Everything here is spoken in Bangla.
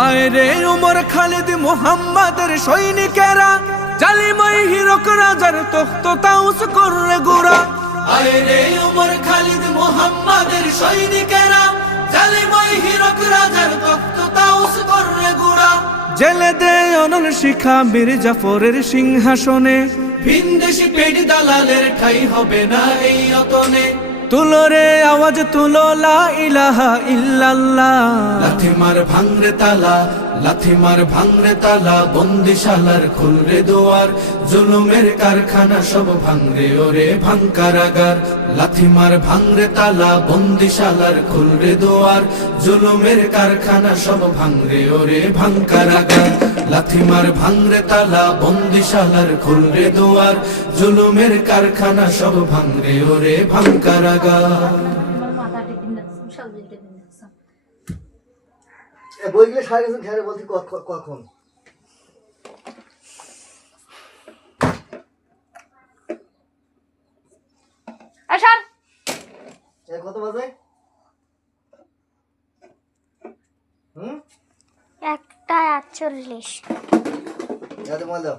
আয় রে উমর খালিদ মুহাম্মাদের সৈনিকেরা, জালিমাই হিরক রাজার তখ্ত তাউস করে গোরা। আয় রে উমর খালিদ মুহাম্মাদের সৈনিকেরা, জালিমাই হিরক রাজার তখ্ত তাউস করে গোরা। জেলে দে অনল শিখা বীর জাফরের সিংহাসনে, ভিনদেশি পেট দালালের ঠাই হবে না এই অতনে। তুলো রে আওয়াজ তুলো লা ইলাহা ইল্লাল্লাহ। লাথি মার ভাঙরে তালা, লাথি মার ভাঙরে তালা, বন্দিশালার খুলরে দুয়ার, জুলুমের কারখানা সব ভাঙরে ওরে ভাঙ কারাগার। লাথি মার ভাঙরে তালা, বন্দিশালার খুলরে দুয়ার, জুলুমের কারখানা সব ভাঙরে ওরে ভাঙ কারাগার। লাথি মার ভাঙরে তালা, বন্দিশালার খুলরে দুয়ার, জুলুমের কারখানা সব ভাঙরে ওরে ভাঙ কারাগার। বইগুলো সারা গেছেন খেয়ালে বলছি কখন কত বাজে? 1:48। দাও